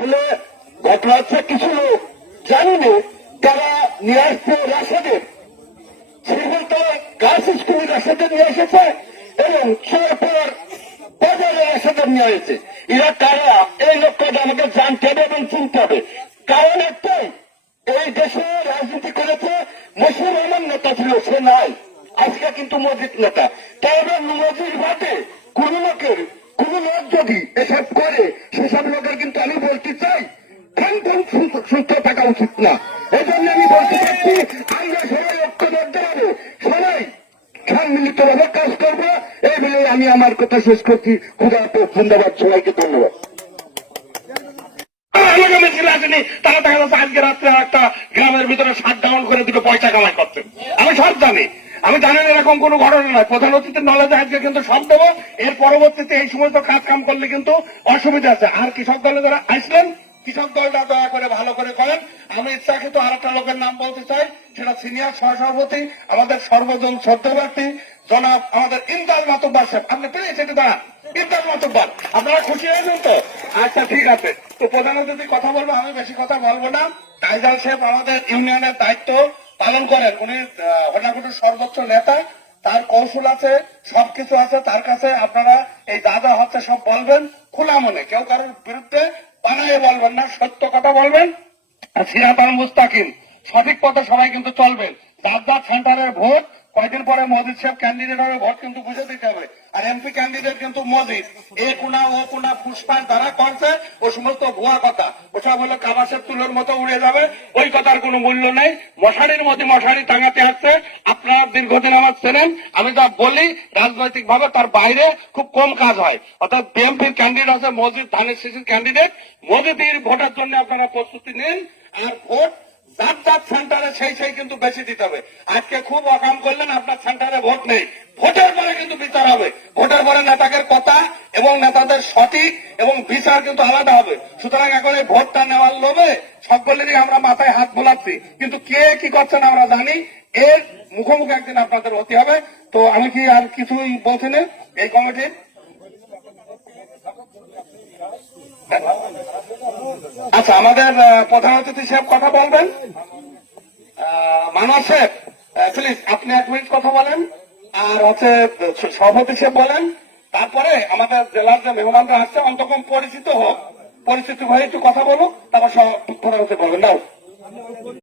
আসলে ঘটনা হচ্ছে কিছু লোক জানি না তারা নিয়ে আসছে রাশেদের শ্রীমন্তলা গার্লস স্কুলের রাশেদের নিয়ে এসেছে এবং পর বাজারের রাশেদের নিয়ে এসেছে। এরা কারা এই লোকটা আমাকে জানতে হবে এবং চিনতে হবে। কারণ একটাই, এই দেশে রাজনীতি করেছে মশিউর রহমান নেতা ছিল, সে নাই, আজকে কিন্তু মসজিদ নেতা। তাহলে মসজিদ বাদে কোন লোকের কোন লোক যদি এসব করে সেসব লোকের কিন্তু আমি বলতে চাই সুস্থ থাকা উচিত না। এই জন্য আমি বলতে চাচ্ছি আমরা সবাই ঐক্যবদ্ধ হবে, সবাই সম্মিলিত ভাবে কাজ করবো। এই বলে আমি আমার কথা শেষ করছি। খুদা ধন্যবাদ, সবাইকে ধন্যবাদ। তারা দেখা যাচ্ছে আজকে রাত্রে একটা গ্রামের ভিতরে শাটডাউন করে দুটো পয়সা কামাই করছেন। আমি সব জানি, আমি জানি এরকম কোন ঘটনা নয়। প্রধান অতিথির নলেজে আজকে কিন্তু সব দেবো। এর পরবর্তীতে এই সমস্ত কাজ কাম করলে কিন্তু অসুবিধা আছে। আর কৃষক দলে যারা আসলেন, কৃষক দলটা দয়া করে ভালো করে করেন। আমি ইচ্ছাকৃত আর একটা লোকের নাম বলতে চাই, সেটা সিনিয়র সহসভাপতি আমাদের সর্বজন শ্রদ্ধাপ্রার্থী জনাব আমাদের ইমদাদ মাতুব্বার সাহেব। আপনি প্লিজ সেটা দাঁড়ান। ইমদাদ মাতুব্বার, আপনারা খুশি হয়েছেন তো? আচ্ছা ঠিক আছে। তো প্রধান অতিথি কথা বলবো, আমি বেশি কথা বলবো না। টাইজাল সাহেব আমাদের ইউনিয়নের দায়িত্ব পালন করেন। উনি হরিণাকুটির সর্বোচ্চ নেতা, তার কৌশল আছে, সবকিছু আছে তার কাছে। আপনারা এই যা যা হচ্ছে সব বলবেন খোলা মনে, কেউ কারোর বিরুদ্ধে বানাইয়ে বলবেন না, সত্য কথা বলবেন। সিরাতাল মুস্তাকিম, সঠিক পথে সবাই কিন্তু চলবেন। যার যার সেন্টারের ভোট কয়েকদিন পরে মজিদ সাহেব ক্যান্ডিডেট হবে, ভোট কিন্তু বুঝে দিতে হবে। আর এমপি ক্যান্ডিডেট কিন্তু মজিদ। এ কোনা ও কোনা পুষ্পার দ্বারা করছে ও সমস্ত ভুয়া কথা, ওসব হলো কাবাসের তুলোর মতো উড়ে যাবে। ওই কথার কোনো মূল্য নেই। মশারির মধ্যে মশারি টাঙাতে আসছে। আপনারা দীর্ঘদিন আমার চেনেন, আমি যা বলি রাজনৈতিক ভাবে তার বাইরে খুব কম কাজ হয়। অর্থাৎ বিএনপির ক্যান্ডিডেট আছে মজিদ, ধানের শীষের ক্যান্ডিডেট। মজিদের ভোটের জন্য আপনারা প্রস্তুতি নিন। আর ভোট যার যার সেন্টারে সেই কিন্তু বেশি দিতে হবে। আজকে খুব অকাম করলেন, আপনার সেন্টারে ভোট নেই। ভোটের পরে কিন্তু বিচার হবে। ভোটের পরে নেতাদের কথা এবং নেতাদের সঠিক এবং বিচার কিন্তু আলাদা হবে। সুতরাং এখন এই ভোটটা নেওয়ার লোভে সকলেরই আমরা মাথায় হাত বোলাচ্ছি, কিন্তু কে কি করছেন আমরা জানি। এর মুখোমুখি একদিন আপনাদের হতে হবে। তো আমি কি আর কিছুই বলছি না এই কমিটির? আচ্ছা, আমাদের প্রধান অতিথি সাহেব কথা বলবেন। মানব সাহেব প্লিজ আপনি 1 মিনিট কথা বলেন। আর হচ্ছে সভাপতি সাহেব বলেন। তারপরে আমাদের জেলার যে মেহমানরা আসছে অন্তকম পরিচিত হোক, পরিচিত হয়ে একটু কথা বলুক, তারপর প্রধান অতিথি বলবেন। নাও।